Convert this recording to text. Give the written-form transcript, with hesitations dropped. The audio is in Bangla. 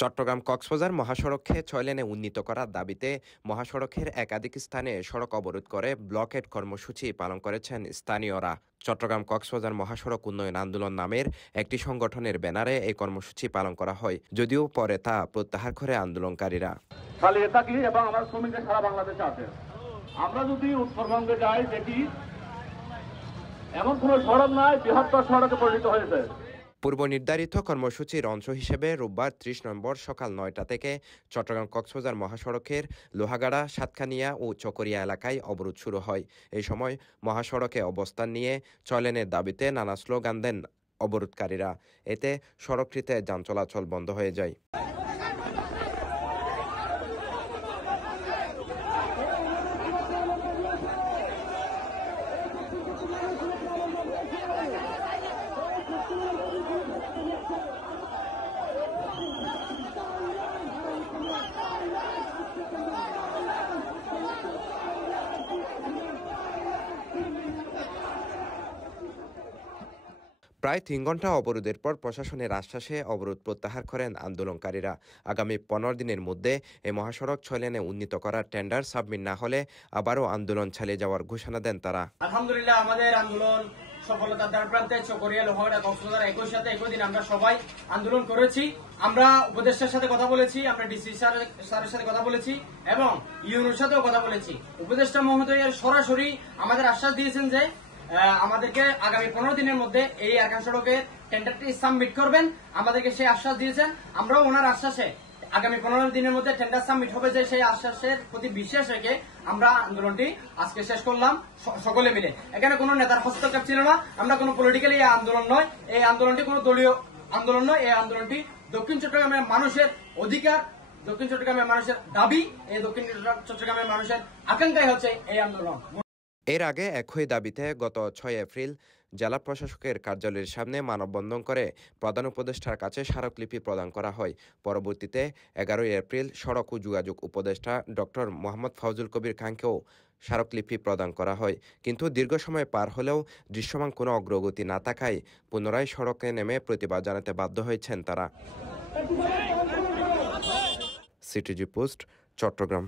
চট্টগ্রাম কক্সবাজার মহাসড়ককে ৬ লেনে উন্নীত করার দাবিতে মহাসড়কের একাধিক স্থানে সড়ক অবরোধ করে ব্লকেড কর্মসূচি পালন করেছেন স্থানীয়রা। চট্টগ্রাম কক্সবাজার মহাসড়ক উন্নয়ন আন্দোলন নামের একটি সংগঠনের ব্যানারে এই কর্মসূচি পালন করা হয়, যদিও পরে তা প্রত্যাহার করে আন্দোলনকারীরা। চালিয়ে থাকি এবং আমার শ্রমিকদের সারা বাংলাদেশে আছে। আমরা যদি উত্তরবঙ্গে যাই দেখি এমন কোন সড়ক নাই বৃহত্তর সড়কে পরিণত হয়েছে। পূর্ব নির্ধারিত কর্মসূচির অংশ হিসেবে রোববার ৩০ নভেম্বর সকাল ৯টা থেকে চট্টগ্রাম কক্সবাজার মহাসড়কের লোহাগাড়া, সাতখানিয়া ও চকরিয়া এলাকায় অবরোধ শুরু হয়। এই সময় মহাসড়কে অবস্থান নিয়ে ৬ লেনের দাবিতে নানা স্লোগান দেন অবরোধকারীরা। এতে সড়কটিতে যান চলাচল বন্ধ হয়ে যায়। প্রায় ৩ ঘণ্টা অবরোধের পর প্রশাসনের আশ্বাসে অবরোধ প্রত্যাহার করেন আন্দোলনকারীরা। আগামী ১৫ দিনের মধ্যে এই মহাসড়ক ৬ লেনে উন্নীত করার টেন্ডার সাবমিট না হলে আবারও আন্দোলন চালিয়ে যাওয়ার ঘোষণা দেন তারা। আলহামদুলিল্লাহ, আমাদের আন্দোলন সফলতার দ্বারপ্রান্তে। চকরিয়া, লোহাগাড়া, কক্সবাজার একই সাথে একই দিন আমরা সবাই আন্দোলন করেছি। আমরা উপদেষ্টার সাথে কথা বলেছি, আমরা ডিসি স্যারের সাথে কথা বলেছি এবং ইউনোর সাথেও কথা বলেছি। উপদেষ্টা মহোদয়ের সরাসরি আমাদের আশ্বাস দিয়েছেন যে আমাদেরকে আগামী ১৫ দিনের মধ্যে এই এরকান সড়কের টেন্ডারটি সাবমিট করবেন। আমাদেরকে সেই আশ্বাস দিয়েছেন। আমরাও ওনার আশ্বাসে আগামী ১৫ দিনের মধ্যে টেন্ডার সাবমিট হবে যে সেই আশ্বাসের প্রতি বিশ্বাস রেখে আমরা আন্দোলনটি আজকে শেষ করলাম সকলে মিলে। এখানে কোনো নেতার হস্তক্ষেপ ছিল না। আমরা কোনো পলিটিক্যালি এই আন্দোলন নয়, এই আন্দোলনটি কোনো দলীয় আন্দোলন নয়। এই আন্দোলনটি দক্ষিণ চট্টগ্রামের মানুষের অধিকার, দক্ষিণ চট্টগ্রামের মানুষের দাবি, এই দক্ষিণ চট্টগ্রামের মানুষের আকাঙ্ক্ষাই হচ্ছে এই আন্দোলন। এর আগে একই দাবিতে গত ৬ এপ্রিল জেলা প্রশাসকের কার্যালয়ের সামনে মানববন্ধন করে প্রধান উপদেষ্টার কাছে স্মারকলিপি প্রদান করা হয়। পরবর্তীতে ১১ এপ্রিল সড়ক ও যোগাযোগ উপদেষ্টা ডক্টর মোহাম্মদ ফজলুল কবির খানকেও স্মারকলিপি প্রদান করা হয়। কিন্তু দীর্ঘ সময় পার হলেও দৃশ্যমান কোনো অগ্রগতি না থাকায় পুনরায় সড়কে নেমে প্রতিবাদ জানাতে বাধ্য হয়েছেন তারা। CTG post, Chittagong.